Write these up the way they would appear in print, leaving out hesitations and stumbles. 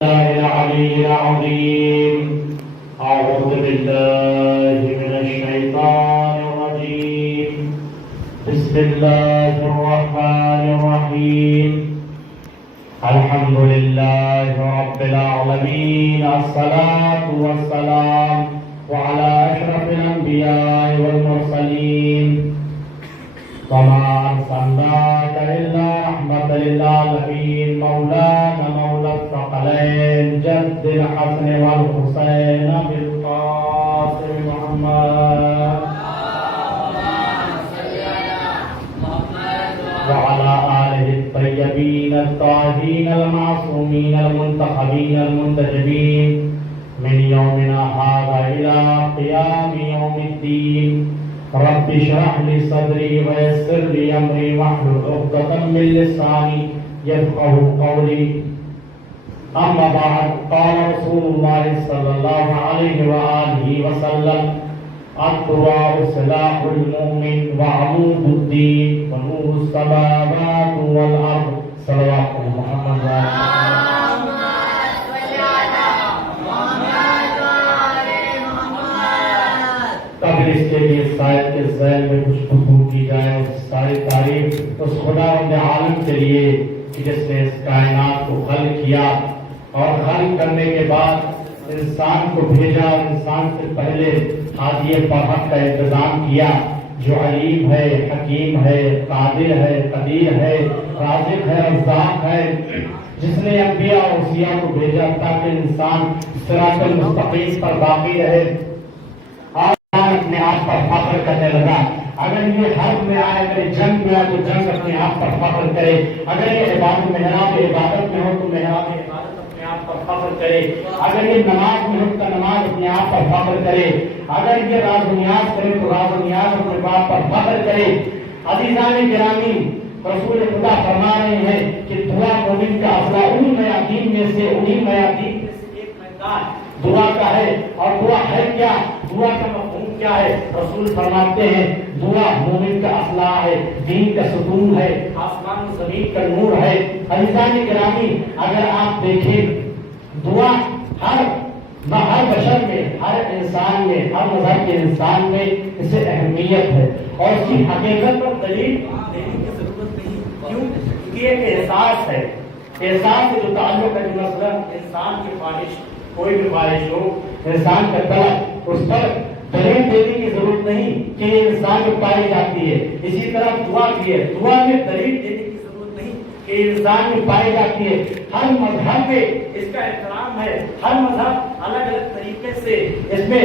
الله العلي العظيم. أعوذ بالله من الشيطان الرجيم. بسم الله الرحمن الرحيم. الحمد لله رب العالمين. الصلاة والسلام على أشرف الأنبياء والمرسلين. وما أرسلناك إلا رحمة للعالمين. مولانا مولى الثقلين جد الحسن والحسين بالقاسم محمد وعلى آله الطيبين الطاهرين المعصومين المنتخبين المنتجبين من يومنا هذا إلى قيام يوم الدين. رب اشرح لي صدري ويسر لي امري واحلل عقدة من لساني يفقهوا قولي. اما بعد، قال رسول الله صلى الله عليه وآله وسلم: الدعاء سلاح المؤمن وعمود الدين ونور السماوات والارض. صلوات محمد قبل اس کے لیے شاید کے ذیل میں کچھ گفتگو کی جائے اور ساری تعریف اس خداوند عالم کے لیے کہ جس نے اس کائنات کو خلق کیا اور خلق کرنے کے بعد انسان کو بھیجا اور انسان سے پہلے ہادی فرحت کا انتظام کیا، جو علیم ہے، حکیم ہے، قادر ہے، قدیر ہے، رازق ہے، رزاق ہے، جس نے انبیاء اور اوصیاء کو بھیجا تاکہ انسان صراط المستقیم پر باقی رہے. اپنے آپ پر فخر کرنے لگا. اگر یہ حرب میں آئے، اگر جنگ میں آئے تو جنگ اپنے آپ پر فخر کرے. اگر یہ عبادت محراب عبادت میں ہو تو محراب عبادت اپنے آپ پر فخر کرے. اگر یہ نماز میں ہو تو نماز اپنے آپ پر فخر کرے. اگر یہ راز و نیاز کرے تو راز و نیاز اپنے باپ پر فخر کرے. عزیزان گرامی، رسول خدا فرما رہے ہیں کہ دعا مومن کا اصلہ انہی میادین میں سے ایک میدان دعا کا ہے. اور دعا ہے کیا؟ دعا کا مفہوم کیا ہے؟ رسول فرماتے ہیں دعا مومن کا اسلحہ ہے، دین کا ستون ہے، آسمان و زمین کا نور ہے. عزیزان گرامی، اگر آپ دیکھیں دعا ہر بشر میں، ہر انسان میں، ہر مذہب کے انسان میں اسے اہمیت ہے اور اس کی حقیقت پر دلیل دینے کی ضرورت نہیں. کیوں؟ کہ ایک احساس ہے. احساس سے جو تعلق ہے، مثلا انسان کی خواہش، کوئی بھی خواہش ہو، انسان کا طلب، اس پر دلیل دینے کی ضرورت نہیں کہ یہ انسان میں پائی جاتی ہے. اسی طرح دعا کی ہے، دعا میں دلیل دینے کی ضرورت نہیں کہ انسان میں پائی جاتی ہے. ہر مذہب میں اس کا احترام ہے. ہر مذہب الگ الگ طریقے سے اس میں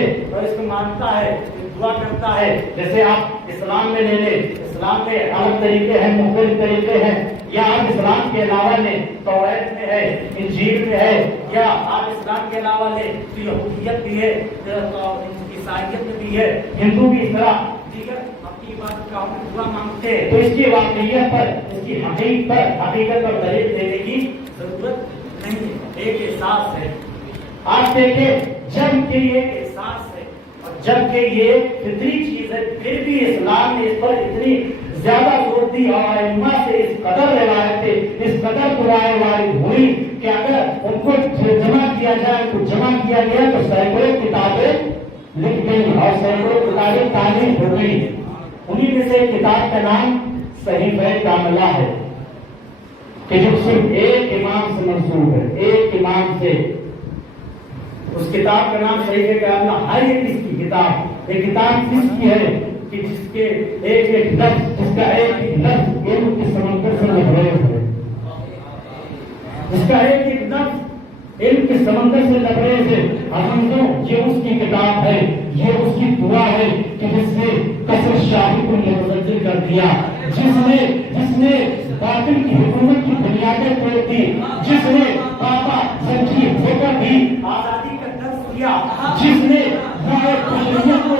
مانتا ہے، دعا کرتا ہے. جیسے آپ اسلام میں لے لیں، اسلام میں الگ طریقے ہیں، مختلف طریقے ہیں. یا آپ اسلام کے علاوہ لیں، توریت میں ہے، انجیل میں ہے. یا آپ اسلام کے علاوہ لیں تو یہودیت بھی ہے، عیسائیت میں بھی ہے، ہندو بھی اس طرح دیگر اپنی عبادت کا دعا مانگتے ہیں. تو اس کی واقعیت پر، اس کی حقیقت پر دلیل دینے کی ضرورت نہیں ہے. ایک احساس ہے. آپ دیکھیں جب کہ یہ احساس ہے اور جب کہ یہ فطری چیز ہے، پھر بھی اسلام نے اس پر اتنی زیادہ زور دی اور ائمہ سے اس قدر روایتیں، اس قدر دعائیں وارد ہوئی کہ اگر ان کو جمع کیا جائے تو جمع کیا گیا تو سینکڑوں کتابیں لکھ گئی اور سینکڑوں کتابیں تعلیم ہو گئی. انہیں میں سے کتاب کا نام صحیفہ کاملہ ہے کہ جو صرف ایک امام سے منسوب ہے، ایک امام سے. اس کتاب کا نام صحیفہ کاملہ. ہر ایک اس کی کتاب، یہ کتاب کس کی ہے کہ جس کے ایک لفظ، جس کا ایک لفظ علم کے سمندر سے لبریز ہے، جس کا ایک لفظ علم کے سمندر سے لبریز ہے. سمجھو یہ اس کی کتاب ہے، یہ اس کی دعا ہے کہ جس نے قصر شاہی کو متزلزل کر دیا، جس نے باطل کی حکومت کی بنیادیں توڑ دی، جس نے پاپا زنجیر ہو کر بھی آزادی کا درس دیا، جس نے بشریت کو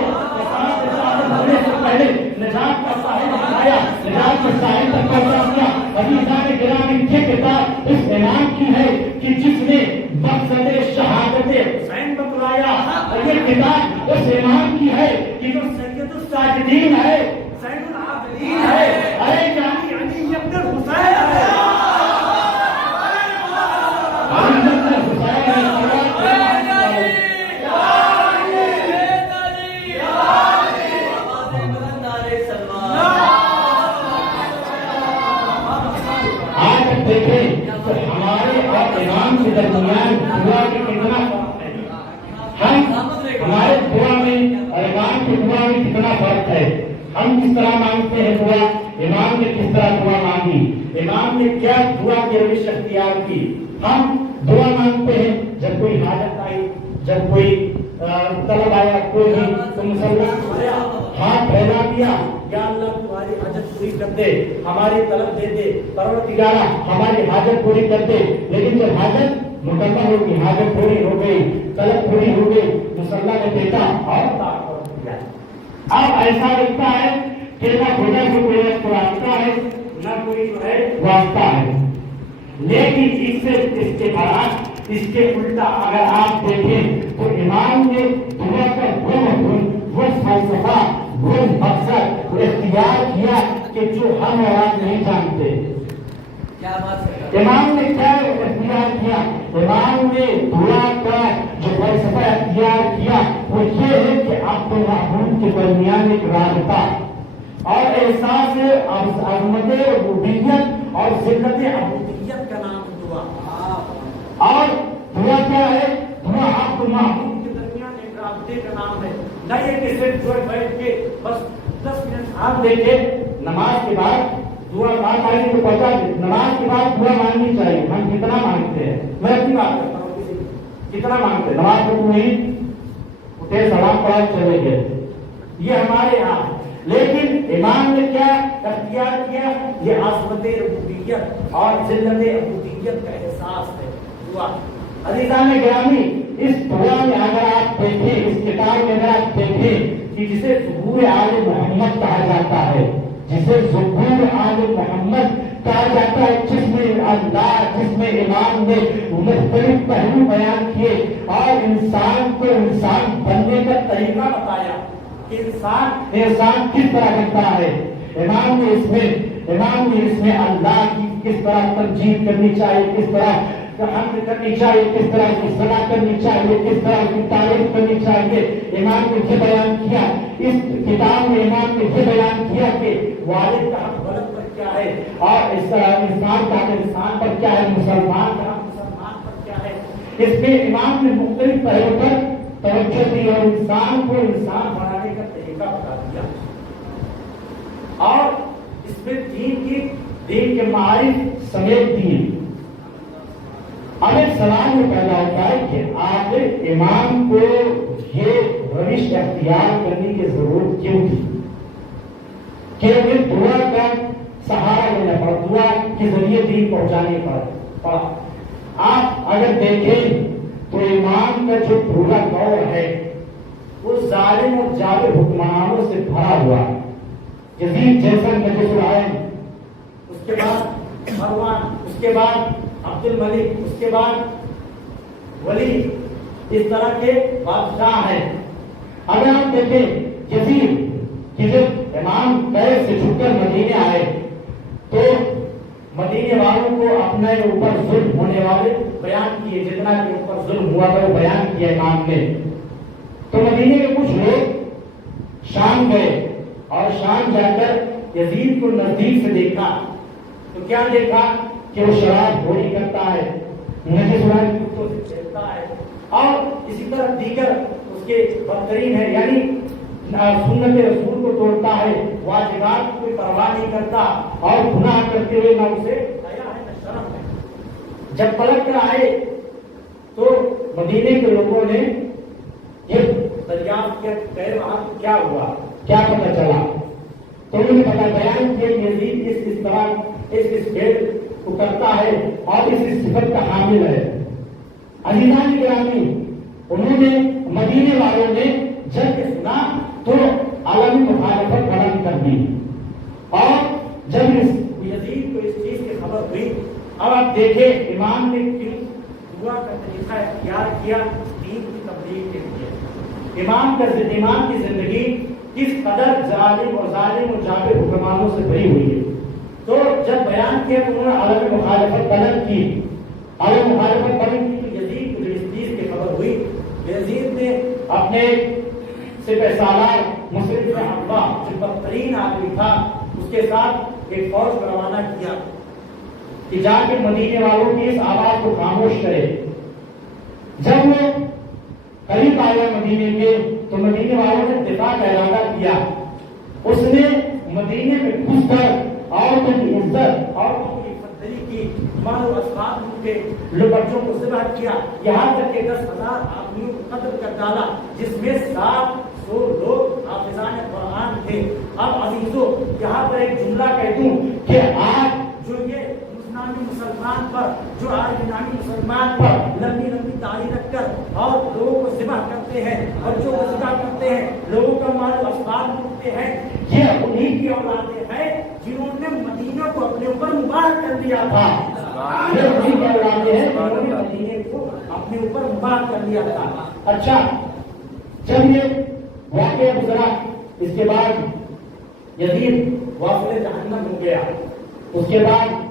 ہونے سے پہلے نجات کا ساحل بنایا، نجات کے ساحل تک پہنچا دیا. عزیزان گرامی، یہ کتاب اس امام کی ہے کہ جس نے مقصد شہادت حسین بتلایا. اور یہ کتاب اس امام کی ہے کہ جو سید الساجدین ہے، حسین العابدین ہے، ارے جانی علی ابن حسین ہے. امام کے درمیان دعا کی کتنا فرق ہے، ہمارے دعا میں اور امام کی دعا میں کتنا فرق ہے. ہم کس طرح مانگتے ہیں دعا، امام نے کس طرح دعا مانگی، امام نے کیا دعا کی روش اختیار کی. ہم دعا مانگتے ہیں جب کوئی حاجت آئی، جب کوئی طلب آیا، کوئی بھی تو مسلمان آیا، ہاتھ پھیلا دیا، یا اللہ تمہاری حاجت پوری کر دے، ہماری طلب دے دے، پروردگارہ ہماری حاجت پوری کر دے. لیکن جب حاجت مکمل ہوگی، حاجت پوری ہو گئی، طلب پوری ہو گئی، مسلح نے دیکھا اور طاقت دیا. اب ایسا لگتا ہے کہ نہ خدا سے کوئی واسطہ ہے، نہ کوئی جو ہے واسطہ ہے. لیکن اس کے برعکس، اس کے الٹا اگر آپ دیکھیں تو امام نے دعا کا وہ فلسفہ، وہ مقصد اختیار کیا کہ جو ہم اور آپ نہیں جانتے. امام نے کیا اختیار کیا؟ امام نے دعا کا جو فلسفہ اختیار کیا وہ یہ ہے کہ آپ کو محبوب کے درمیان ایک رابطہ اور احساس عظمت ربوبیت اور ذلت عبودیت کا نام دعا. اور دعا کیا ہے؟ دعا آپ کو محبوب کے درمیان ایک رابطے کا نام ہے. نہ یہ کہ صرف بیٹھ کے بس 10 منٹ آپ دیکھے نماز کے بعد دعا بات آئی تو پتا نماز کے بعد دعا مانگنی چاہیے. ہم کتنا مانگتے ہیں؟ میں اپنی بات کرتا ہوں، کتنا مانگتے ہیں؟ نماز کو نہیں اٹھے، سلام پڑھا، چلے گئے، یہ ہمارے یہاں. لیکن امام نے کیا اختیار کیا؟ یہ عظمت ربوبیت اور ذلت عبودیت کا احساس ہے دعا. عزیزان گرامی، اس دعا میں اگر آپ دیکھیں، اس کتاب میں اگر آپ دیکھیں کہ جسے ظہور آل محمد کہا جاتا ہے، جسے ظہور آل محمد کہا جاتا ہے، جس میں اللہ، جس میں امام نے مختلف پہلو بیان کیے اور انسان کو انسان بننے کا طریقہ بتایا کہ انسان کس طرح بنتا ہے. امام نے اس میں اللہ کی کس طرح تنظیم کرنی چاہیے، کس طرح حمد کرنی چاہیے، کس طرح کی صلاح کرنی چاہیے، کس طرح کی تعریف کرنی چاہیے، امام نے یہ بیان کیا. اس کتاب میں امام نے یہ بیان کیا کہ والد کا حق والد پر کیا ہے اور اس طرح انسان کا حق انسان پر کیا ہے، مسلمان کا حق مسلمان پر کیا ہے. اس میں امام نے مختلف پہلوؤں پر توجہ دی اور انسان کو انسان بنانے کا طریقہ بتا دیا. اور اس میں دین کے معارف سمیت دین. اب ایک سوال یہ پیدا ہوتا ہے کہ آخر امام کو یہ روش اختیار کرنے کی ضرورت کیوں تھی کہ انہیں دعا کا سہارا لینا پڑا، دعا کے ذریعے دین پہنچانے پڑا. آپ اگر دیکھیں تو امام کا جو پورا دور ہے وہ ظالم اور جابر حکمرانوں سے بھرا ہوا ہے. یزید جیسا نجس العین، اس کے بعد مروان، اس کے بعد عبد الملک، اس کے بعد ولی، اس طرح کے بادشاہ ہیں. اگر آپ دیکھیں یزید کہ جب امام قید سے چھوٹ کر مدینے آئے تو مدینے والوں کو اپنے اوپر ظلم ہونے والے بیان کیے، جتنا کے اوپر ظلم ہوا تھا وہ بیان کیا امام نے. تو مدینے کے کچھ لوگ شام گئے اور شام جا کر یزید کو نزدیک سے دیکھا تو کیا دیکھا کہ وہ شراب گھوڑی کرتا ہے، نجس العین کتوں سے کھیلتا ہے اور اسی طرح دیگر اس کے بدترین ہے، یعنی سنت رسول کو توڑتا ہے، واجبات کو کوئی پرواہ نہیں کرتا اور گناہ کرتے ہوئے نہ اسے حیا ہے نہ شرم ہے. جب پلٹ کر آئے تو مدینے کے لوگوں نے یہ دریافت کیا وہاں کیا ہوا، کیا پتہ چلا تو انہوں نے پتہ بیان کیا کہ یزید اس طرح اس کھیل کو کرتا ہے اور اس صفت کا حامل ہے. عزیزان گرامی، انہوں نے مدینے والوں نے جب سنا تو عالمی مخالفت بلند کر دی اور جب یزید کو اس چیز کی خبر ہوئی. اب آپ دیکھیں امام نے کیوں دعا کا طریقہ اختیار کیا دین کی تبلیغ کے لیے. امام کی زندگی کس قدر ظالم اور جابر حکمرانوں سے بھری ہوئی ہے. تو جب بیان کیا تو انہوں نے عالمی مخالفت بلند کی. عالمی مخالفت بلند کی تو یزید کو جو اس چیز کی خبر ہوئی، یزید نے اپنے سپہ سالار مسلم بن عقبہ جو بدترین آدمی تھا اس کے ساتھ ایک فوج کو روانہ کیا کہ جا کے مدینے والوں کی اس آواز کو خاموش کرے. جب وہ قریب آیا مدینے کے تو مدینے والوں نے دفاع کا ارادہ کیا. اس نے مدینے میں گھس کر عورتوں کی عزت، عورتوں کی فضلی کی، مال و اسباب کے بچوں کو ذبح کیا، یہاں تک کہ 10,000 آدمیوں کو قتل کر ڈالا، جس میں 700 لوگ حافظان قرآن تھے. اب عزیزو یہاں پر ایک جملہ کہہ دوں کہ آج جو یہ مسلمان پر، جو آج یونانی مسلمان پر لمبی لمبی داڑھی رکھ کر اور لوگوں کو ذبح کرتے ہیں، بچوں کو ذبح کرتے ہیں، لوگوں کا مال و اسباب لوٹتے ہیں، یہ انہیں کی اولادیں ہیں جنہوں نے مدینہ کو اپنے اوپر مباح کر دیا تھا. یہ انہیں کی اولادیں ہیں جنہوں نے مدینے کو اپنے اوپر مباح کر دیا تھا. اچھا، جب یہ واقعہ گزرا اس کے بعد یزید واصل جہنم ہو گیا. اس کے بعد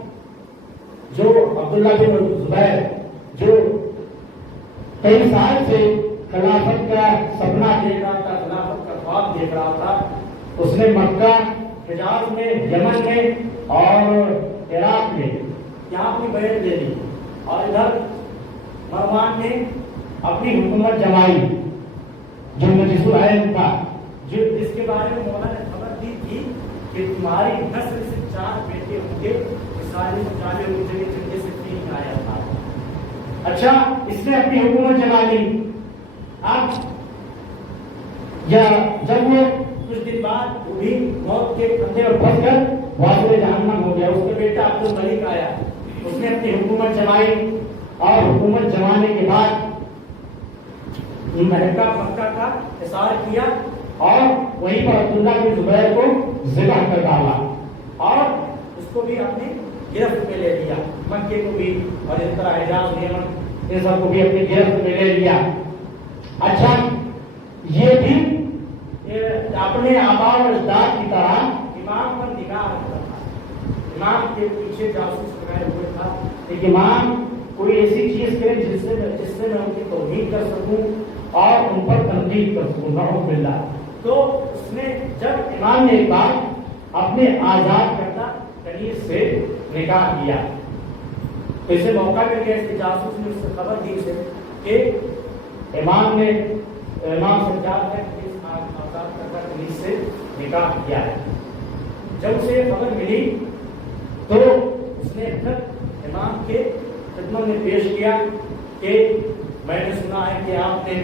جو عبداللہ بن زبیر جو کئی سال سے خلافت کا سپنا دیکھ رہا تھا، خلافت کا خواب دیکھ رہا تھا، اس نے مکہ، حجاز میں، یمن میں اور عراق میں یہاں اپنی بیعت دے دی، اور ادھر مروان نے اپنی حکومت جمائی جو مجلس العین تھا، جس کے بارے میں مولا نے خبر دی تھی کہ تمہاری نسل سے 4 بیٹے ہوں گے، سارے مطالعے ہو جگہ جگہ سے 3 آیا تھا. اچھا، اس نے اپنی حکومت چلا لی. اب جب وہ کچھ دن بعد وہ بھی موت کے پھندے اور پھنس کر واصل جہنم ہو گیا. اس کا بیٹا عبد الملک آیا، اس نے اپنی حکومت چلائی، اور حکومت چلانے کے بعد مکہ کا حصار کیا اور وہیں پر عبداللہ بن زبیر کو ذبح کر ڈالا، اور اس کو بھی اپنے گرفت میں لے لیا. مکے کو بھی اور اس طرح حجاز، یمن، ان سب کو بھی اپنی گرفت میں لے لیا. اچھا، یہ بھی اپنے آباء و اجداد کی طرح امام پر نگاہ رکھتا تھا. امام کے پیچھے جاسوس لگائے ہوئے تھا، ایک امام کوئی ایسی چیز کرے جس سے میں ان کی توہین کر سکوں اور ان پر تنقید کر سکوں، نعوذ باللہ. تو اس نے جب امام نے ایک بار اپنے آزاد کردہ کنیز سے نکاح کیا تو اسے موقع مل گیا. اس کے جاسوس نے اس سے خبر دی اسے کہ امام سجاد نے آزاد کردہ کنیز سے نکاح کیا ہے. جب اسے خبر ملی تو اس نے امام کے خدمت میں پیش کیا کہ میں نے سنا ہے کہ آپ نے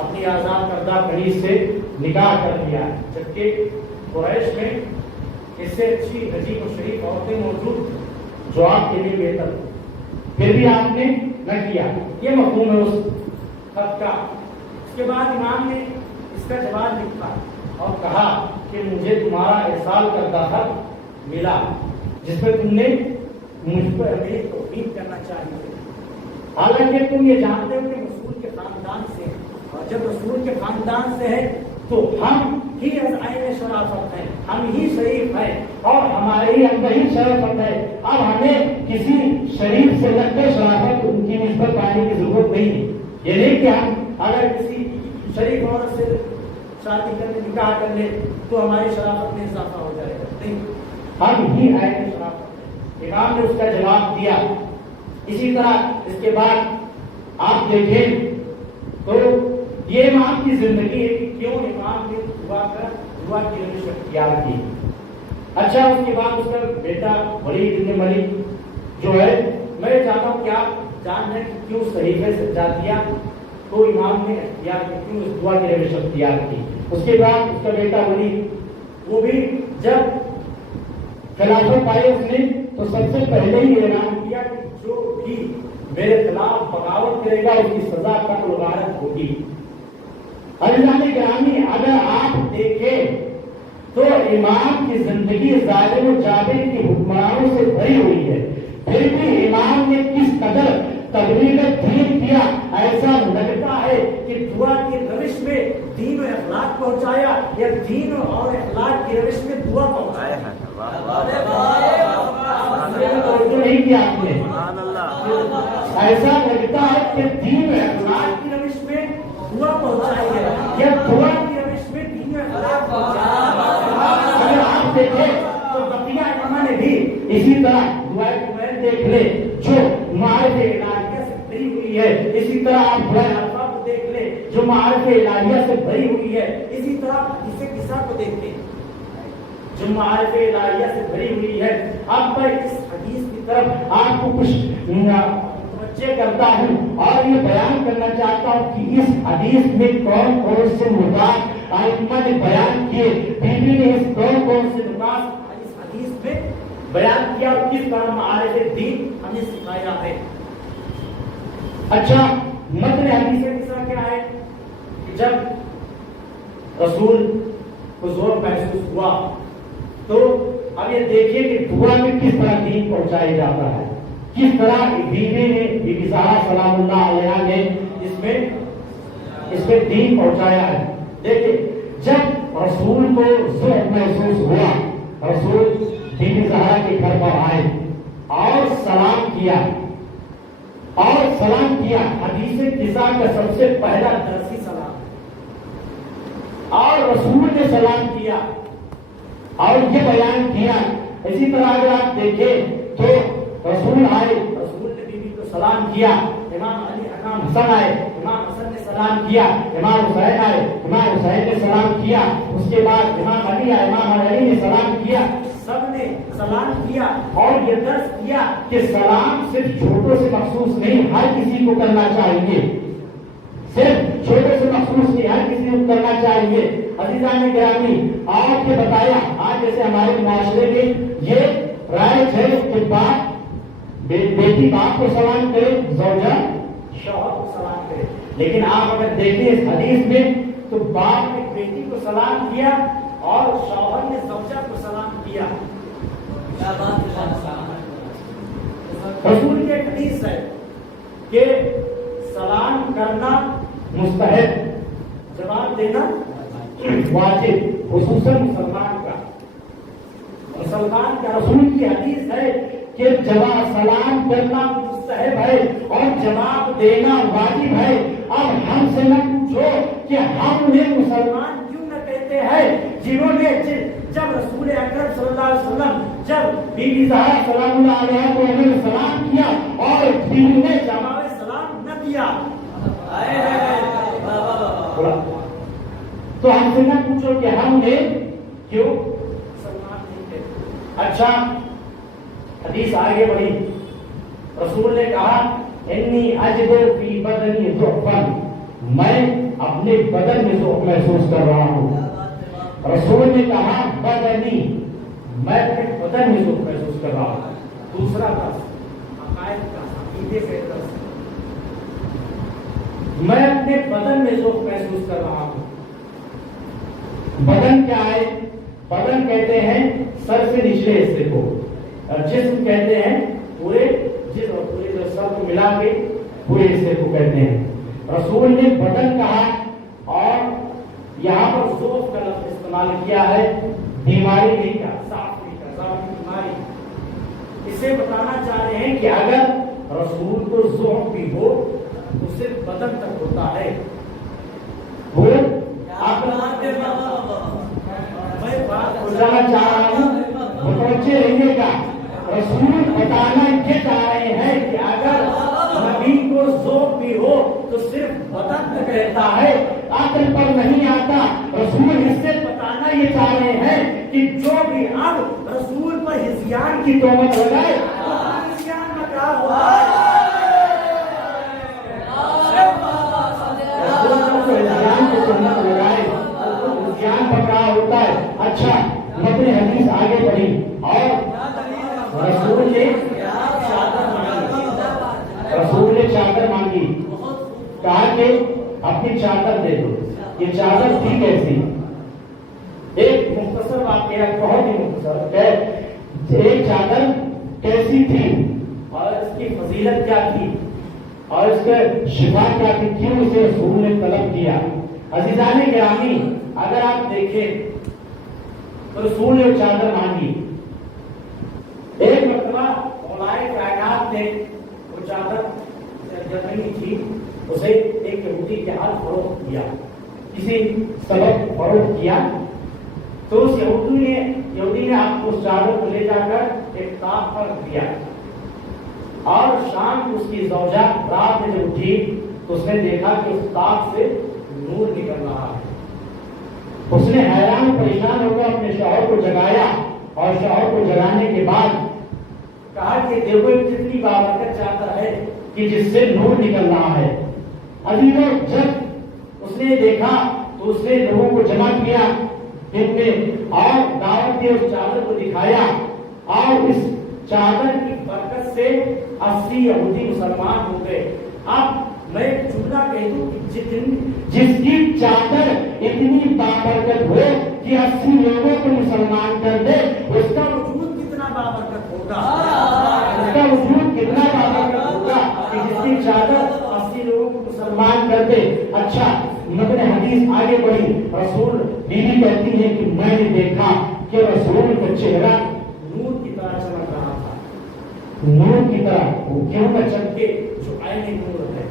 اپنی آزاد کردہ کنیز سے نکاح کر دیا، جبکہ قریش میں اس سے اچھی عجیب و شریف عورتیں موجود جو آپ کے لیے بہتر، پھر بھی آپ نے نہ کیا. یہ مفہوم ہے اس خط کا. اس کے بعد امام نے اس کا جواب لکھا اور کہا کہ مجھے تمہارا ارسال کردہ خط ملا جس میں تم نے مجھ پر میری توہین کرنا چاہیے، حالانکہ تم یہ جانتے ہو کہ رسول کے خاندان سے، اور جب رسول کے خاندان سے ہے تو ہم ہی عین شرافت ہے، ہم ہی شریف ہیں اور ہمارے ہی اندر ہی شرافت ہے. اب ہمیں کسی شریف سے لگ کر شرافت ان کی نسبت پانے کی ضرورت نہیں ہے. یہ نہیں کہ ہم اگر کسی شریف عورت سے شادی کرنے نکاح کر لیں تو ہماری شرافت میں اضافہ ہو جائے گا، نہیں، ہم ہی عین شرافت ہے. امام نے اس کا جواب دیا. اسی طرح اس کے بعد آپ دیکھیں تو یہ امام کی زندگی ہے کہ کیوں امام نے دعا کی روش اختیار کی. اچھا، اس کے بعد اس کا بیٹا ولید بن ملک جو ہے، میں چاہتا ہوں کہ آپ جان لیں کہ کیوں صحیفے سجادیہ کو امام نے اختیار کی، کیوں اس دعا کی روش اختیار کی. اس کے بعد اس کا بیٹا ولید، وہ بھی جب خلافت پائے اس نے تو سب سے پہلے ہی اعلان کیا کہ جو بھی میرے خلاف بغاوت کرے گا اس کی سزا قتل و غارت ہوگی. عزیزان گرامی، اگر آپ دیکھیں تو امام کی زندگی ظالم و جابر کی حکمرانوں سے بھری ہوئی ہے، پھر بھی امام نے کس قدر تبلیغ دین کیا. ایسا لگتا ہے کہ دعا کی روش میں دین و اخلاق پہنچایا یا دین اور اخلاق کی روش میں دعا پہنچایا. نہیں کیا آپ نے، ایسا لگتا ہے کہ دین و اخلاق کی روش میں دعا پہنچائی ہے یا دعا کی روش میں دین و اخلاق پہنچایا. اگر آپ دیکھیں تو بقیہ علماء نے بھی اسی طرح دعا اسی طرح آپ برائے الفاظ کو دیکھ لیں جو معارف الہیہ سے بھری ہوئی ہے، اسی طرح اسے قصہ کو دیکھ لیں جو معارف الہیہ سے بھری ہوئی ہے۔ اب میں اس حدیث کی طرف آپ کو کچھ متوجہ کرتا ہوں اور یہ بیان کرنا چاہتا ہوں کہ اس حدیث میں کون کون سے نکات ائمہ نے بیان کیے، بیوی نے اس کون سے نکات اس حدیث میں بیان کیا اور کس طرح معارف دین ہمیں سکھایا ہے۔ اچھا، متن حدیث قصہ کیا ہے کہ جب رسول کو ذوق محسوس ہوا تو اب یہ دیکھیے کہ دعا میں کس طرح دین پہنچایا جاتا ہے، کس طرح بیوی نے، بی بی زہرا سلام اللہ علیہا نے اس میں دین پہنچایا ہے۔ دیکھیں، جب رسول کو ذوق محسوس ہوا، رسول بی بی زہرا کے گھر پر آئے اور سلام کیا حدیث قصہ کا سب سے پہلا درسی سلام، اور رسول نے سلام کیا اور یہ بیان کیا۔ اسی طرح اگر آپ دیکھیں تو رسول آئے، رسول نے بیوی کو سلام کیا، امام علی امام حسن آئے، امام حسن نے سلام کیا، امام حسین آئے، امام حسین نے سلام کیا، اس کے بعد امام علی آئے، امام علی نے سلام کیا، سب نے سلام کیا اور یہ درس کیا کہ سلام صرف چھوٹوں سے مخصوص نہیں، ہر کسی کو کرنا چاہیے، صرف چھوٹے سے مخصوص نہیں، ہر کسی کو کرنا چاہیے۔ عزیزان گرامی، آپ نے بتایا آج جیسے ہمارے معاشرے میں یہ رائج ہے کہ باپ بیٹی باپ کو سلام کرے، زوجہ شوہر کو سلام کرے، لیکن آپ اگر دیکھیں اس حدیث میں تو باپ نے بیٹی کو سلام کیا اور شوہر نے زوجہ کو سلام کیا۔ رسول کی ایک حدیث ہے کہ سلام کرنا مستحب، جواب دینا واجب، خصوصاً مسلمان کا رسول کی حدیث ہے کہ جواب سلام کرنا مستحب ہے اور جواب دینا واجب ہے۔ اب ہم سے نہ پوچھو کہ ہم انہیں مسلمان کیوں نہ کہتے ہیں جنہوں نے جب رسول اکرم صلی اللہ علیہ وسلم جب بی بی زہرا سلام اللہ علیہا کو انہوں نے سلام کیا اور بیوی نے جواب سلام نہ دیا، تو ہم سے نہ پوچھو کہ ہم نے کیوں سلام نہیں کہتے۔ اچھا، حدیث آگے بڑھی، رسول نے کہا انی اجد فی بدنی ضعفا، میں اپنے بدن میں ضعف محسوس کر رہا ہوں۔ رسول نے کہا بدنی، میں اپنے بدن میں ضعف محسوس کر رہا ہوں۔ دوسرا درس عقائد کا، عقیدے سے درس، میں اپنے بدن میں ضعف محسوس کر رہا ہوں۔ بدن کیا ہے؟ بدن کہتے ہیں سر سے نچلے حصے کو، جسم کہتے ہیں پورے جسم، پورے جو سر کو ملا کے پورے حصے کو کہتے ہیں۔ رسول نے بدن کہا اور یہاں پر ضعف کا لفظ استعمال کیا ہے، بیماری نہیں کا، صاف نہیں کا، ذاتی بیماری۔ اسے بتانا چاہ رہے ہیں کہ اگر رسول کو ضعف بھی ہو تو صرف بدن تک ہوتا ہے، وہ آپ میں بات بتانا چاہ رہا ہوں، متوجہ رہیے گا۔ رسول بتانا یہ چاہ رہے ہیں کہ اگر نبی کو ذوق بھی ہو تو صرف بدن تک رہتا ہے، عقل پر نہیں آتا۔ رسول اس سے بتانا یہ چاہ رہے ہیں کہ جو بھی اب رسول پر ہذیان کی تہمت لگائے وہ ہذیان میں کہا ہوا ہے، ہوتا ہے۔ اچھا، متن حدیث آگے بڑھی اور رسول نے چادر مانگی، کہا کہ اپنی چادر دے دو۔ یہ چادر تھی کیسی؟ ایک مختصر واقعہ، بہت ہی مختصر ہے، ایک چادر کیسی تھی اور اس کی فضیلت کیا تھی اور اس کا شفا کیا تھی، کیوں اسے رسول نے طلب کیا؟ عزیزان گرامی، اگر آپ دیکھیں تو رسول نے وہ چادر مانگی۔ ایک مرتبہ علمائے کائنات نے وہ چادر جب نہیں تھی اسے ایک یہودی کے ہاتھ فروخت کیا، کسی سبب فروخت کیا، تو اس یہودی نے آپ کو اس چادر کو لے جا کر ایک تاخ پر دیا، اور شام کو اس کی زوجہ رات میں جب اٹھی تو اس نے دیکھا کہ اس تاق سے نور نکل رہا ہے. اس نے حیران پریشان ہو کر اپنے شوہر کو جگایا اور شوہر کو جگانے کے بعد کہا کہ دیکھو کتنی بابرکت چادر ہے کہ جس سے نور نکل رہا ہے. ابھی وہ جب اس نے دیکھا تو اس نے لوگوں کو جمع کیا اور دعوت دی, اس چادر کو دکھایا اور اس چادر کی برکت سے 80 یہودی مسلمان ہو گئے. اب میں جملہ کہہ دوں کہ جس کی چادر اتنی بابرکت ہو کہ 80 لوگوں کو مسلمان کر دے, اس کا وجود کتنا بابرکت ہوگا, اس کا وجود کتنا بابرکت ہوگا کہ جس کی چادر 80 لوگوں کو مسلمان کر دے. اچھا متن حدیث آگے بڑھی. رسول بیوی کہتی ہے کہ میں نے دیکھا کہ رسول کا چہرہ نور کی طرح چمک رہا تھا. نور کی طرح کیوں نہ چمکے جو عین نور ہے,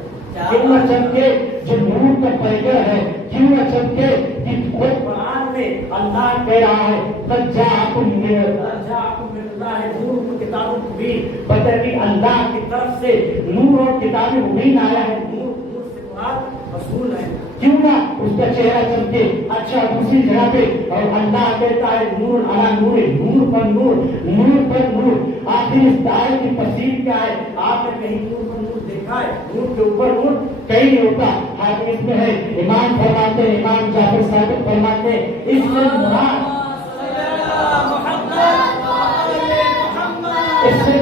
کیوں نہ چمکے جو نور کا پیکر ہے, کیوں نہ چمکے کہ خود قرآن میں اللہ کہہ رہا ہے قد جاءکم من اللہ نور کتاب مبین, بتائی اللہ کی طرف سے نور اور کتاب مبین آیا ہے. نور سے مراد رسول ہے, کیوں نہ اس کا چہرہ چمکے. اچھا دوسری جگہ پہ اور اللہ کہتا ہے نور علی نور, نور پر نور, نور پر نور. آخر اس آیت کی تفسیر کیا ہے؟ آپ نے کہیں نور پر نور دیکھا ہے؟ نور کے اوپر نور کہیں نہیں ہوتا. حدیث میں ہے, امام فرماتے ہیں, امام جعفر صادق فرماتے ہیں, اس سے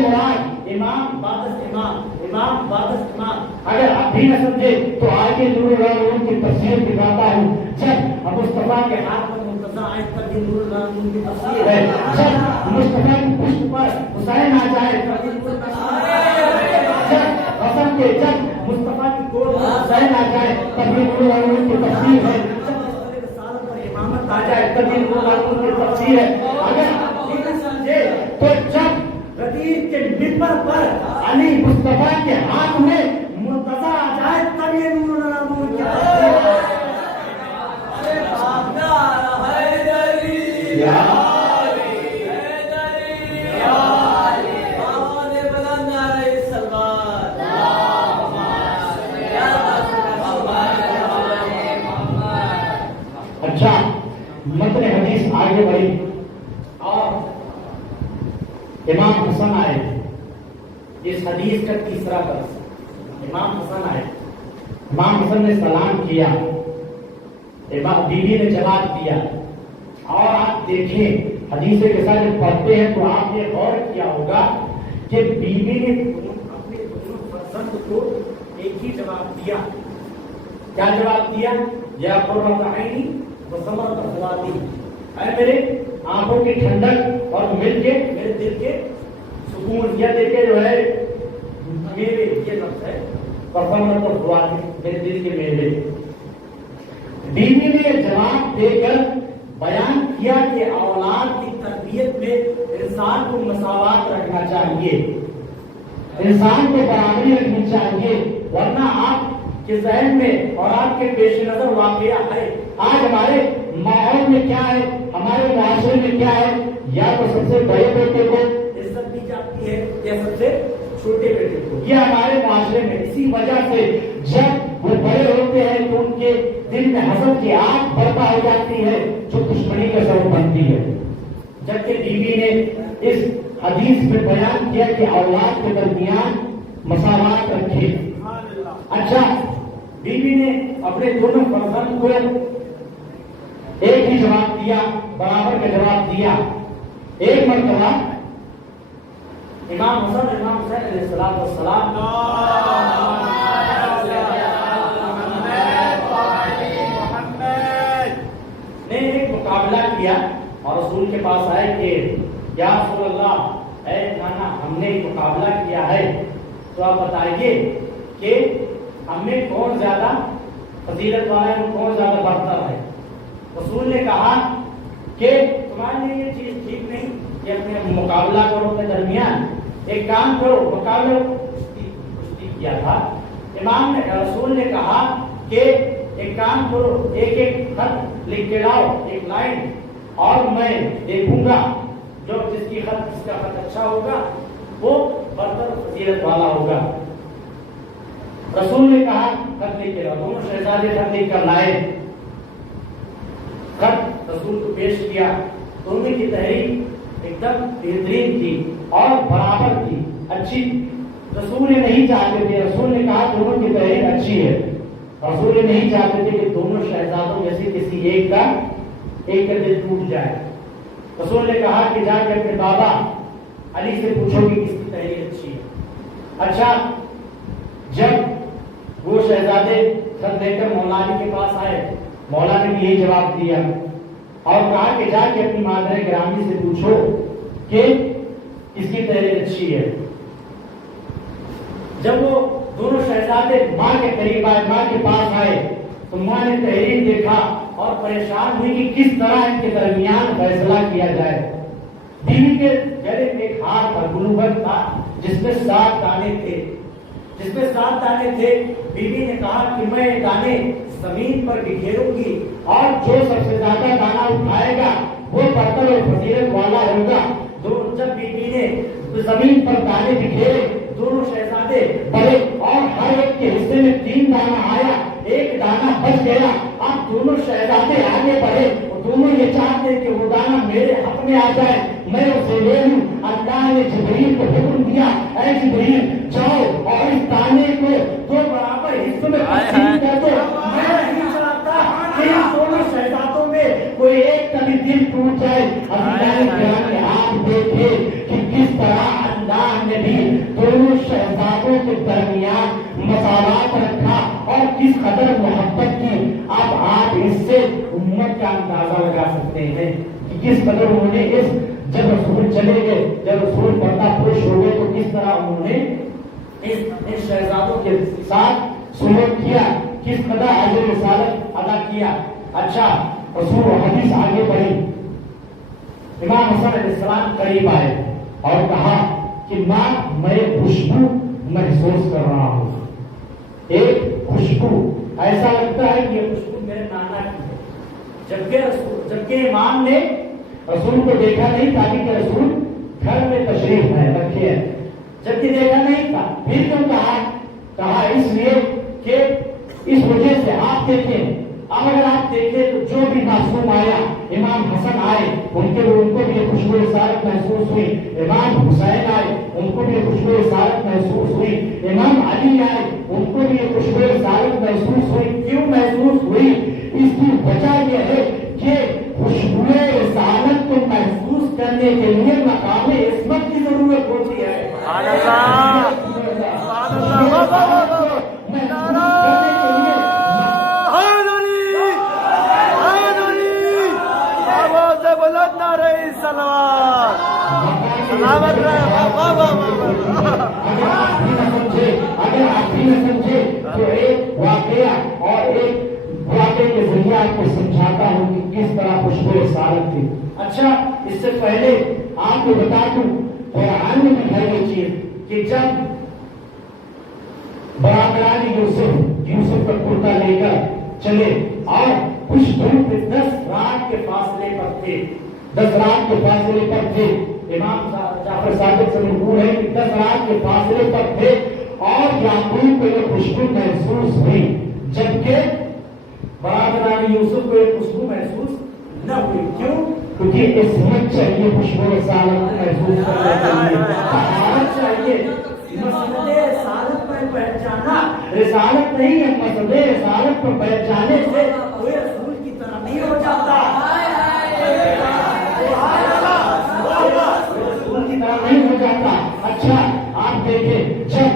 مراد امام بادس امام, امام بادس امام. اگر آپ بھی نہ سمجھے تو آگے نور نور کی تفسیر دکھاتا ہوں. جب مصطفیٰ کے ہاتھ پر مرتضیٰ آئے تب یہ نور نور کی تفسیر ہے. جب مصطفیٰ کی پشت پر حسین آ جائے تب یہ نور حسن کے, جب مصطفیٰ کی گود پر حسین آ جائے تب یہ نور نور کی تفسیر ہے. جب رسالت پر امامت آ جائے تب یہ نور نور کی تفسیر ہے. اگر آپ بھی نہ سمجھے تو جب غدیر کے منبر پر علی مصطفیٰ کے ہاتھ میں مرتضیٰ آ جائے تب یہ نور نور کی تفسیر ہے. اچھا متن حدیث آگے بڑھی اور امام حسن آئے. اس حدیث کا تیسرا درس, امام حسن آئے. امام حسن نے سلام کیا, بیوی نے جواب دیا. اور آپ دیکھیں حدیث کے ساتھ جب پڑھتے ہیں تو آپ نے غور کیا ہوگا کہ بیوی نے اپنے دونوں فرزند کو ایک ہی جواب دیا. کیا جواب دیا؟ یا قرۃ عینی و ثمرۃ فؤادی, اے میرے آنکھوں کی ٹھنڈک اور مل کے میرے دل کے سکون. یہ دیکھے جو ہے میرے یہ لفظ ہے ثمرۃ فؤادی, میرے دل کے میوے. بیوی نے یہ جواب دے کر بیان کیا کہ اولاد کی تربیت میں انسان کو مساوات رکھنا چاہیے, انسان کو برابری رکھنی چاہیے, ورنہ آپ کے ذہن میں اور آپ کے پیش نظر واقعہ ہے. آج ہمارے ماحول میں کیا ہے, ہمارے معاشرے میں کیا ہے, یا تو سب سے بڑے بیٹے کو عزت دی جاتی ہے یا سب سے چھوٹے بیٹے کو. یہ ہمارے معاشرے میں اسی وجہ سے جب وہ بڑے ہوتے ہیں تو ان کے دل میں حسد کی آگ برپا ہو جاتی ہے جو دشمنی کا سبب بنتی ہے. جبکہ بیوی نے اس حدیث میں بیان کیا کہ اولاد کے درمیان مساوات رکھے. اچھا بیوی نے اپنے دونوں فرزند کو ایک ہی جواب دیا, برابر کا جواب دیا. ایک مرتبہ امام حسین علیہ السلام نے ایک مقابلہ کیا اور رسول کے پاس آئے کہ یا رسول اللہ, اے نانا ہم نے ایک مقابلہ کیا ہے تو آپ بتائیے کہ ہم میں کون زیادہ فضیلت والا ہے, کون زیادہ برتر ہے. رسول نے کہا کہ تمہارے لیے یہ چیز ٹھیک نہیں کہ اپنے مقابلہ کرو کے درمیان, ایک کام کرو, مقابلہ کشتی کیا تھا. امام نے رسول نے کہا کہ ایک کام کرو, ایک ایک خط لکھ کے لاؤ, ایک لائن, اور میں دیکھوں گا جو جس کا خط اچھا ہوگا وہ برتر فضیلت والا ہوگا. رسول نے کہا خط لکھ کے لاؤ. دونوں شہزادے خط لکھ کر لائے. خط رسول کو پیش کیا. دونوں کی تحریر ایک دم بہترین تھی اور برابر تھی, اچھی. رسول نہیں چاہتے تھے, رسول نے کہا دونوں کی تحریر اچھی ہے. رسول نہیں چاہتے تھے کہ دونوں شہزادوں میں سے کسی ایک کا دل ٹوٹ جائے. رسول نے کہا کہ جا کے اپنے بابا علی سے پوچھو کہ کس کی تحریر اچھی ہے. اچھا, جب وہ شہزادے خط لے کر مولا علی کے پاس آئے, مولا نے بھی یہی جواب دیا اور کہا کہ جا کے اپنی مادر گرامی سے پوچھو کہ کس کی تحریر اچھی ہے. جب وہ دونوں شہزادے ماں کے قریب آئے, ماں کے پاس آئے, تو ماں نے تحریر دیکھا اور پریشان ہوئی کہ کس طرح ان کے درمیان فیصلہ کیا جائے. بیوی کے گلے میں ایک ہار تھا, گلوبر تھا, جس میں 7 دانے تھے. بیوی نے کہا کہ میں یہ دانے زمین پر بکھیروں گی اور جو سب سے زیادہ دانا اٹھائے گا وہ برتر اور فضیلت والا ہوگا. جب بیوی نے زمین پر دانے بکھیرے, دونوں شہزادے بڑے اور ہر ایک کے حصے میں 3 دانا آیا, 1 دانا بچ گیا. اب دونوں شہزادے آگے بڑھے, دونوں یہ چاہتے کہ وہ دانا میرے حق میں آ جائے, میں اسے لے لوں. اللہ نے جبریل کو حکم دیا, اے جبریل جاؤ اور اس دانے کو 2 برابر حصوں میں تقسیم کر دو. میں نہیں چاہتا کہ ان دونوں شہزادوں میں کوئی ایک کا بھی دل ٹوٹ جائے. اللہ نے آپ دیکھے کہ کس طرح اللہ نے بھی دونوں شہزادوں کے درمیان مساوات رکھا اور کس قدر محبت کی. اب آپ اس سے امت کا اندازہ لگا سکتے ہیں کہ کس قدر انہوں نے جب رسول چلے گئے, جب رسول پردہ پوش ہو گئے, تو کس طرح انہوں نے ان شہزادوں کے ساتھ سلوک کیا, کس قدر اجر رسالت ادا کیا. اچھا, رسول حدیث آگے بڑھی. امام حسن علیہ السلام قریب آئے اور کہا کہ ماں میں خوشبو محسوس کر رہا ہوں, ایک خوشبو, ایسا لگتا ہے کہ یہ خوشبو میرے نانا کی ہے. جبکہ امام نے رسول کو دیکھا نہیں تھا کہ رسول گھر میں تشریف ہے رکھے ہیں, جبکہ دیکھا نہیں تھا. پھر کیوں کہا اس لیے کہ اس وجہ سے آپ دیکھیں. اب اگر آپ دیکھیں تو جو بھی معصوم آیا, امام حسن آئے ان کو بھی خوشبو رسالت محسوس ہوئی, امام حسین آئے ان کو بھی خوشبو رسالت محسوس ہوئی, امام علی آئے ان کو بھی خوشبو رسالت محسوس ہوئی. کیوں محسوس ہوئی؟ اس کی وجہ یہ ہے کہ خوشبو رسالت کو محسوس کرنے کے لیے مقام عصمت کی ضرورت ہوتی ہے. اگر آپ بھی نہ سمجھے تو ایک واقعہ اور ایک واقعے کے ذریعے آپ کو سمجھاتا ہوں کہ کس طرح خوشبو رسالت تھی. اچھا, اس سے پہلے آپ کو بتا دوں قرآن میں بھی ہے یہ چیز کہ جب برادران یوسف کا کرتا لے کر چلے اور کچھ دور پہ 10 رات کے فاصلے پر تھے, امام جعفر صادق سے منقول ہے کہ 10 رات کے فاصلے پر تھے اور یعقوب کو یہ خوشبو محسوس ہوئی, جبکہ برادران یوسف کو یہ خوشبو محسوس نہ ہوئی. کیوں؟ کیونکہ عصمت چاہیے, خوشبو رسالت محسوس کرنے کے لیے طہارت چاہیے. مسئلہ رسالت پر بیٹھ جانا رسالت نہیں ہے, مسئلہ رسالت پر بیٹھ جانے سے کوئی رسول کی طرح نہیں ہو جاتا, رسول کی طرح نہیں ہو جاتا. اچھا, آپ دیکھیں جب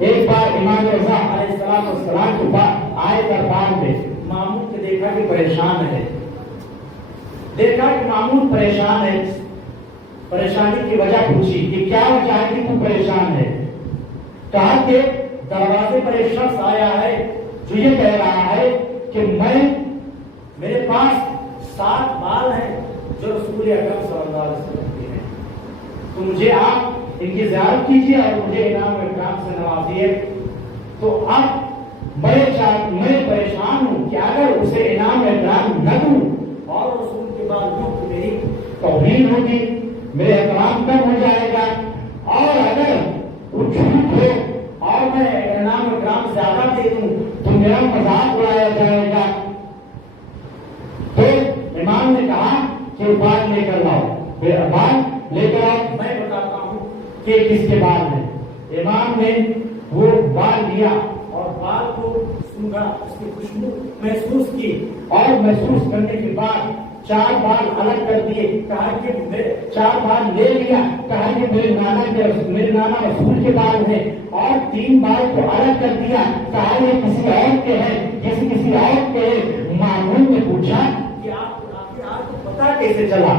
ایک بار امام رضا علیہ السلام کے بعد آئے دربار میں, مامون نے دیکھا کہ پریشان ہے, پریشانی کی وجہ پوچھی کہ کیا وجہ ہے کہ تو پریشان ہے. کہا کہ دروازے پر ایک شخص آیا ہے جو یہ کہہ رہا ہے کہ میرے پاس 7 بال ہیں جو رسول اکرم صلی اللہ علیہ وسلم کے ہیں, تو مجھے آپ ان کی زیارت کیجیے اور مجھے انعام و اکرام سے نوازیے. تو اب میں پریشان ہوں کہ اگر اسے انعام و اکرام نہ دوں اور رسول کے بعد میری توہین ہوگی, میرے اکرام کم ہو جائے گا, اور اگر وہ جھوٹ ہو اور میں انعام و زیادہ دے دوں تو میرا مذاق اڑایا جائے گا. تو امام نے کہا کہ بال لے کر لاؤ. پھر بال لے کر آؤ، میں بتاتا ہوں کہ کس کے بال ہیں. امام نے وہ بال لیا اور بال کو سونگا، اس کی خوشبو محسوس کی اور محسوس کرنے کے بعد 4 بال الگ کر دیے. کہا کہ 4 بال لے لیا، کہا کہ میرے نانا رسول کے بال ہیں. اور 3 بال کو الگ کر دیا، کہا یہ کسی اور کے ہیں، یہ کسی اور کے ہیں. مامون نے پوچھا کہ آخر آپ کو پتا کیسے چلا؟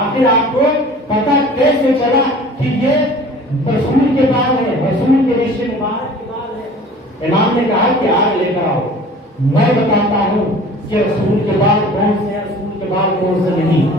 آخر آپ کو پتا کیسے چلا کہ یہ رسول کے بال ہیں، رسول کے رشتے مبارک کے بال ہیں؟ امام نے کہا کہ آگ لے کر آؤ، میں بتاتا ہوں کہ رسول کے بال کون سے ہیں، رسول کے بال کون سے نہیں.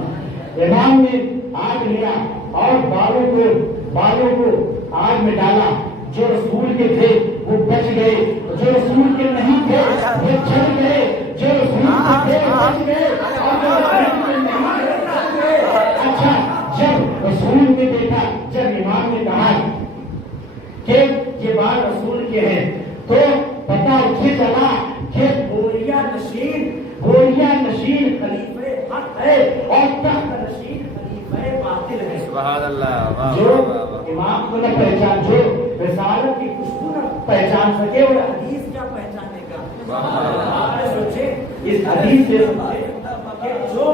امام نے آگ لیا اور بالوں کو آگ میں ڈالا. جو رسول کے تھے وہ بچ گئے، جو رسول کے نہیں تھے وہ جل گئے. جو رسول کے تھے بچ گئے اور جو رسول کے نہیں تھے جل گئے. اچھا، جب رسول نے دیکھا، جب امام نے کہا کہ یہ بال رسول کے ہیں، تو پتا اسے چلا کہ بوریا نشین خلیفہ حق ہے اور تخت نشین خلیفہ باطل ہے. سبحان اللہ. جو امام کو نہ پہچان، جو رسالت کی خوشبو نہ پہچان سکے وہ حدیث کیا پہچانے گا؟ آپ نے سوچے اس حدیث سے کہ جو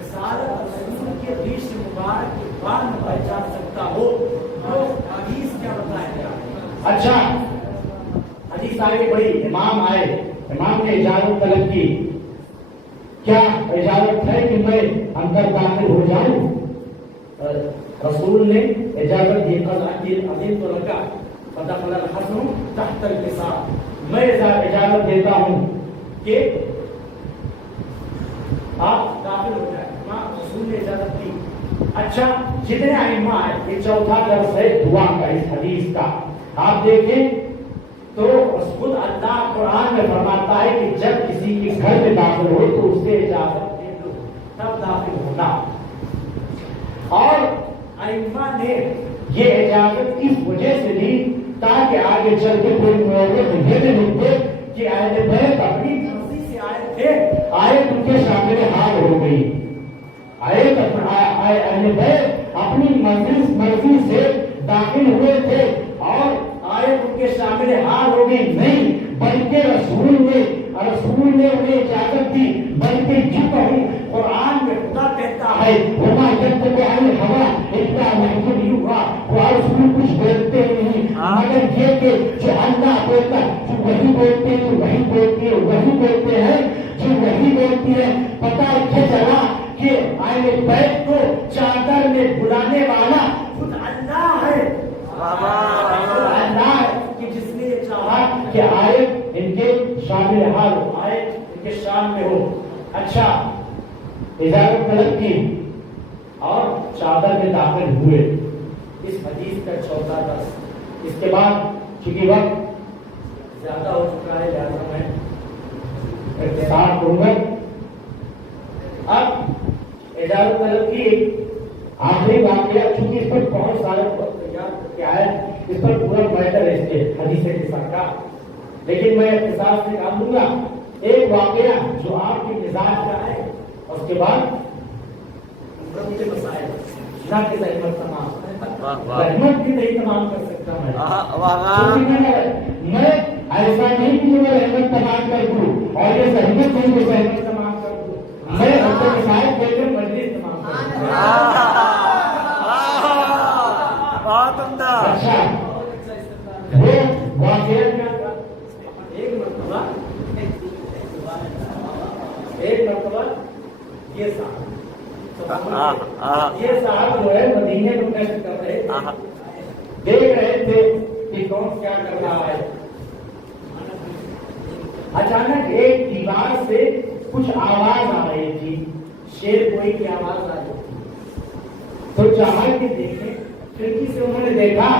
رسالت رسول کے ریش مبارک کے بال میں پہچان سکتا ہو وہ حدیث کیا بتائے گا؟ اچھا، حدیث آگے بڑھی. امام آئے، امام نے اجازت طلب کی. کیا اجازت ہے کہ میں اندر داخل ہو جاؤں؟ رسول نے اجازت دی. عظیم تو لگا فدخل الحسن تحت الحساب. میں اجازت دیتا ہوں کہ آپ داخل ہو جائیں. رسول نے اجازت دی. اچھا، جتنے ائمہ آئے، یہ چوتھا درس ہے دعا کا اس حدیث کا. آپ دیکھیں تو خود اللہ قرآن میں فرماتا ہے کہ جب کسی کے گھر میں داخل ہو تو اس سے اجازت دے دو تب داخل ہونا. اور ائمہ نے یہ اجازت اس وجہ سے دی تاکہ آگے چل کے کوئی مورخ یہ نہ لکھے کہ اہل بیت اپنی مرضی سے آئے تھے، آیت ان کے شامل حال ہو گئی. اہل بیت اپنی مرضی سے داخل ہوئے تھے اور آیت ان کے شامل حال ہو گئی. نہیں، بلکہ رسول نے انہیں اجازت دی. بلکہ جو کہوں قرآن میں خدا کہتا ہے وما ينطق عن الهوى الا وحی یوحی، وہ رسول کچھ بولتے نہیں مگر یہ کہ جو اللہ بولتا، جو وہی بولتے ہیں، وہی بولتے ہیں، وہی بولتے ہیں، جو وہی بولتی ہے. پتہ یہ چلا کہ اہل بیت کو چادر میں بلانے والا خود اللہ ہے. اللہ کہ جس نے یہ چاہا کہ آیت ان کے شامل حال ہو، آیت ان کے شان میں ہو. اچھا، اجازت طلب کی اور چادر میں داخل ہوئے. اس حدیث کا چوتھا درس. اس کے بعد چونکہ وقت زیادہ ہو چکا ہے لہذا میں اختصار کروں گا. اب اجازت طلب کی آخری واقعہ، چونکہ اس پر بہت سارے کیا ہے، اس پر پورا میٹر ہے اس کے حدیث قصہ کا، لیکن میں اختصار سے کام لوں گا. ایک واقعہ جو آپ کے مزاج کا ہے، اس کے بعد مجھے مسائل نہ کہ رحمت تمام رحمت بھی نہیں تمام کر سکتا میں ایسا نہیں کہ میں رحمت تمام کر دوں اور یہ رحمت نہیں کہ رحمت تمام کر دوں. میں اپنے مسائل دے کر مجلس تمام کر دوں. اچھا، وہ واقعہ کیا تھا؟ ایک مرتبہ یہ صاحب جو ہے مدینے میں گشت کر رہے تھے، دیکھ رہے تھے کہ کون کیا کر رہا ہے. اچانک ایک دیوار سے کچھ آواز آ رہی تھی، شیر کوئی کی آواز آ رہی تھی. تو چاہ کے دیکھیں، کھڑکی سے انہوں نے دیکھا،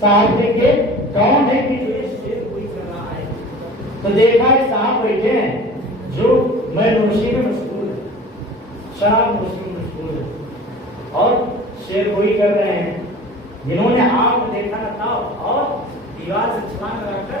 صاحب نے کہ کون ہے کہ جو شیر کوئی کر رہا ہے. تو دیکھا ایک صاحب بیٹھے ہیں جو میں نوشی میں مشغول ہے، شراب نوشی میں مشغول ہے اور شیر گوئی کر رہے ہیں. جنہوں نے آپ کو دیکھا نہ تھا اور دیوار سے چھلانگ لگا کر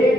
1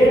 1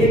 1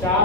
4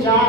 4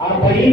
40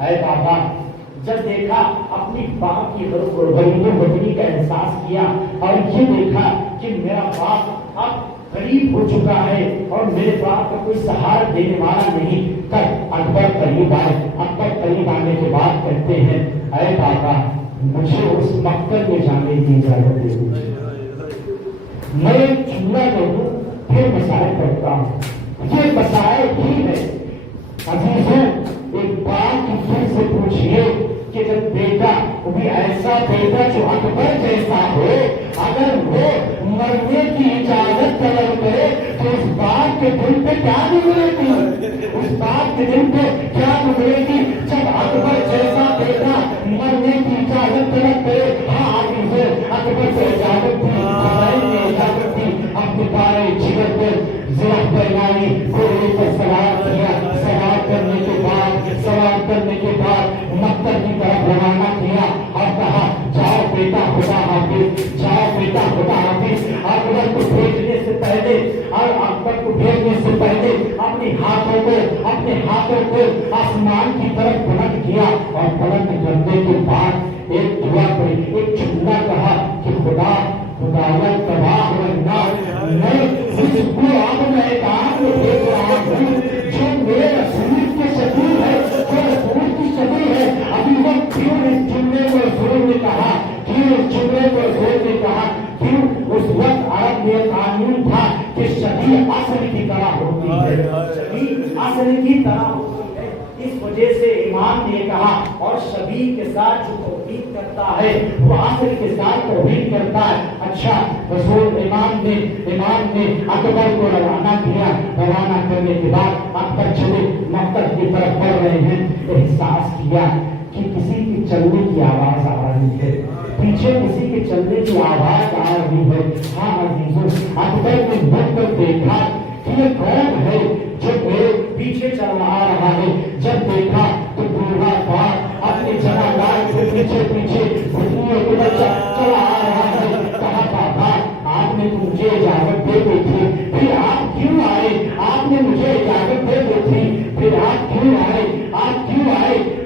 اے بابا جب دیکھا اپنی باپ کی غریب بدنی کا احساس کیا اور یہ دیکھا کہ میرا باپ اب قریب ہو چکا ہے اور میرے باپ کا کوئی سہارا دینے والا نہیں، تب اکبر قریب آئے۔ اکبر قریب آنے کے بعد کہتے ہیں اے بابا مجھے اس مقتل میں جانے کی اجازت دے دو، میں چولہا لے لوں پھر مسائل کرتا ہوں۔ یہ مسائل ہی ہے عزیزوں، ایک باپ کی پھر سے پوچھئے کہ جب بیٹا بھی ایسا بیٹا جو اکبر جیسا ہو، اگر وہ مرنے کی اجازت طلب کرے تو اس باپ کے دل پہ کیا گزرے گی؟ اس باپ کے دل پہ کیا گزرے گی جب اکبر جیسا بیٹا مرنے کی اجازت طلب کرے؟ ہاں عزیزوں، اکبر سے اجازت دی، حسین نے اجازت دی، اپنے پارے جگر پر زرہ پہنائی، گھوڑے پر سوار کیا، سوار کرنے کے بعد مقتل کی طرف روانہ کیا اور کہا جاؤ بیٹا خدا حافظ، جاؤ بیٹا خدا حافظ۔ اکبر کو بھیجنے سے پہلے اپنے ہاتھوں کو آسمان کی طرف بلند کیا اور بلند کرنے کے بعد ایک دعا پڑھی، ایک جملہ کہا کہ خدا تباہ رکھنا، میں اس کو اب میدان میں بھیج رہا ہوں جو میرے رسول کے شبیہ ہے، جو رسول کی شبیہ ہے۔ ابھی وقت کیوں اس جملے کو رسول نے کہا، کیوں اس وقت عرب میں قانون تھا کہ شبیہ اصل کی طرح ہوتی ہے، شبیہ اصل کی طرح ہوتی ہے، اس وجہ سے امام نے کہا اور شبیہ کے ساتھ جو توحید کرتا ہے وہ اصل کے ساتھ توحید کرتا ہے۔ اچھا رسول امام نے اکبر کو روانہ کیا، روانہ کرنے کے بعد اکبر چلے مقتل کی طرف بڑھ رہے ہیں، احساس کیا کہ کسی کی چلنے کی آواز آ رہی ہے، پیچھے کسی کے چلنے کی آواز آ رہی ہے۔ ہاں عزیزوں، اکبر نے مڑ کر دیکھا کہ یہ کون ہے جو میرے پیچھے چل رہا ہے۔ جب دیکھا تو بوڑھا باپ اپنے جنازہ کے پیچھے گھٹنوں کو چلا آ رہا ہے۔ کہا بابا آپ نے مجھے اجازت دے دی تھی، پھر آپ کیوں آئے؟ آپ نے مجھے اجازت دے دی تھی، پھر آپ کیوں آئے؟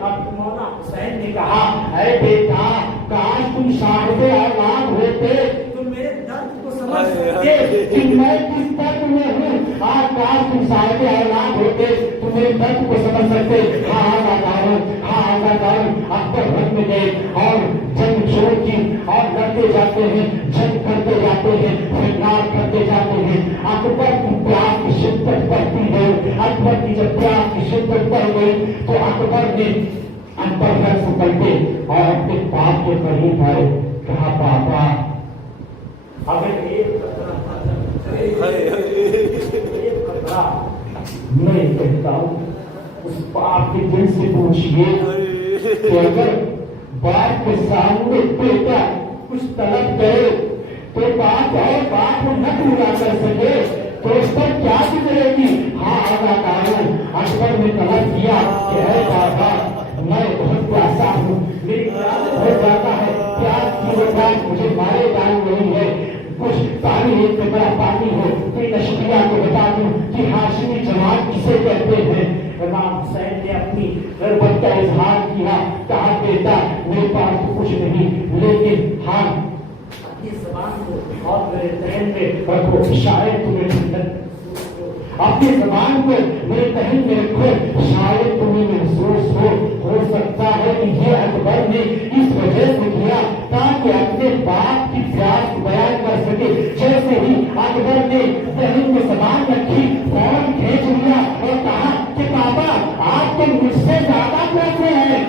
اب مولانا حسین نے کہا اے بیٹا کاش تم صاحب اعلان ہوتے تو میرے درد کو سمجھ سکتے کہ میں کس درد میں ہوں۔ کاش تم صاحب اعلان ہوتے تو میرے درد کو سمجھ سکتے۔ اکبر بھر میں گئے اور جنگ چھوڑ کی اور لڑتے جاتے ہیں، جنگ کرتے جاتے ہیں، فرار کرتے جاتے ہیں۔ اکبر کی پیاس کی شدت بڑھتی گئی، اکبر کی جب پیاس کی شدت بڑھ گئی تو اکبر نے گھر سے پلٹے اور اپنے باپ کے قریب آئے، کہا بابا اگر ایک خطرہ میں کہتا ہوں اس باپ کے دل سے پوچھئے کہ اگر باپ کے سامنے بیٹا کچھ طلب کرے تو باپ اور باپ کو نہ پورا کر سکے تو اس پر کیا گزرے گی؟ ہاں اکبر نے طلب کیا کہ اے بابا میں بہت پیاسا ہوں، میری پیاس بہت زیادہ ہے، پیاس کی وجہ مجھے مارے جان نہیں ہے، کچھ پانی ایک بڑا پانی ہو، کوئی نشریہ کو بتا دوں کہ ہاشمی جماعت کسے کہتے ہیں۔ امام حسین نے اپنی غربت کا اظہار کیا، کہا بیٹا میرے پاس تو کچھ نہیں، لیکن ہاں اپنی زبان کو اور میرے ذہن میں رکھو، شاید تمہیں اپنی زبان کو میرے ذہن میں رکھو، شاید تمہیں محسوس ہو سکتا ہے کہ یہ اکبر نے اس وجہ سے کیا تاکہ اپنے باپ کی پیاس بیان کر سکے۔ جیسے ہی اکبر نے ذہن میں زبان رکھی فوراً کھینچ لیا اور کہا کہ بابا آپ تو مجھ سے زیادہ پیاسے ہیں،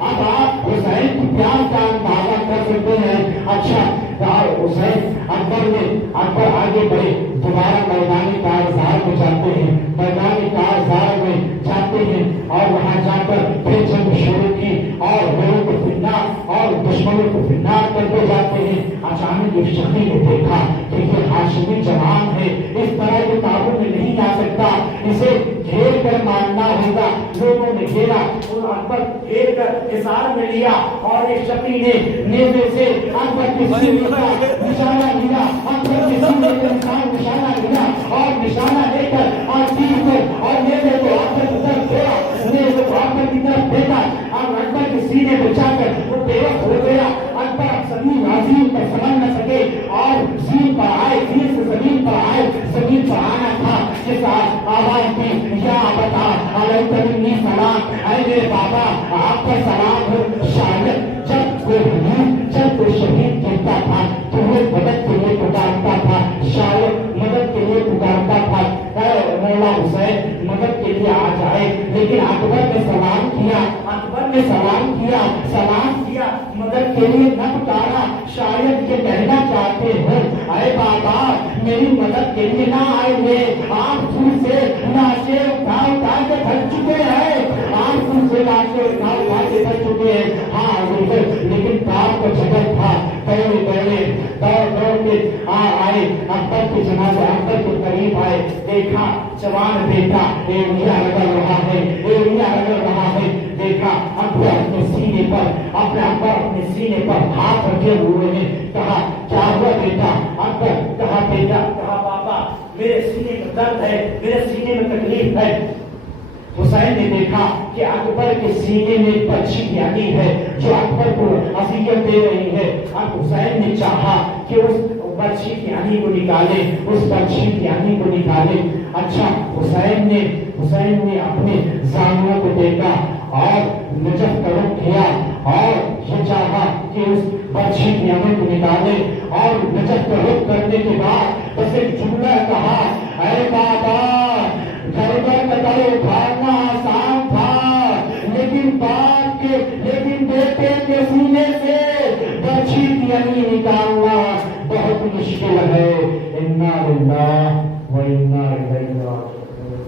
اب آپ حسین کی پیاس کا اندازہ کر سکتے ہیں۔ اچھا حسین اکبر آگے بڑھے، دوبارہ میدان کارزار میں جاتے ہیں، میدان کارزار میں جاتے ہیں اور وہاں جا کر پھر جنگ شروع کی اور لوگوں کو فنار اور دشمنوں کو فنار کرتے جاتے ہیں۔ اچانک ایک شخص نے دیکھا کہ یہ ہاشمی جوان ہے، اس طرح کے قابو میں نہیں آ سکتا، اسے گھیر کر مارنا ہوگا۔ لوگوں نے گھیرا اور اکبر گھیر کر حصار میں لیا اور ایک شخص نے نیزے سے اکبر کے سینے کا نشانہ لیا، اکبر کے سینے کا نشانہ لیا اور نشانہ لے کر اور تیر کو اور نیزے کو اکبر کی طرف پھیرا، نیزے کو اکبر کی طرف پھینکا، نے بچا کر وہ بے وقت ہو گیا. اکبر زمین عظیم پر سمجھ نہ سکے اور زمین پر آئے, زمین سے زمین پر آئے, زمین پر آنا تھا. جس آواز میں یا بتا علیہ سلام, اے میرے بابا آپ کا سلام ہو. شاید جب کوئی شہید گرتا تھا تو وہ مدد کے لیے پکارتا تھا, شاید مدد کے لیے پکارتا تھا, مولا حسین مدد کے لیے آ جائے. لیکن اکبر نے سلام کیا, اکبر نے سلام کیا, مدد کے لیے نہ پکارا. شاید یہ کہنا چاہتے ہو اے بابا میری مدد کے لیے نہ آئے ہوئے, آپ پھر سے لاشیں اٹھا کے تھک چکے ہیں, آپ پھر سے لاشیں اٹھا کے تھک چکے ہیں. ہاں لیکن کام کا جگہ تھا, دوڑ کے آئے اکبر کے جنازے, اکبر کے قریب آئے, دیکھا جوان بیٹا ایڑیاں رگڑ رہا ہے. دیکھا اکبر اپنے سینے پر ہاتھ رکھے ہوئے ہیں. کہا کیا ہوا بیٹا؟ اکبر کہا بیٹا, کہا بابا میرے سینے میں درد ہے, میرے سینے میں تکلیف ہے. حسین نے دیکھا کہ اکبر کے سینے میں بچی پیانی ہے جو اکبر کو اذیت دے رہی ہے. اب حسین نے چاہا کہ اس بچی پیانی کو نکالے, اچھا حسین نے اپنے زانوں کو دیکھا اور نجف کا رخ کیا اور یہ چاہا کہ اس بچی پیانی کو نکالے. اور نجف کا رخ کرنے کے بعد بس ایک جملہ کہا, اے بابا گردن تلے اٹھانا آسان تھا, لیکن بیٹے کے سینے سے بچی پیانی نکالنا بہت مشکل ہے. انا للہ و انا الیہ راجعون.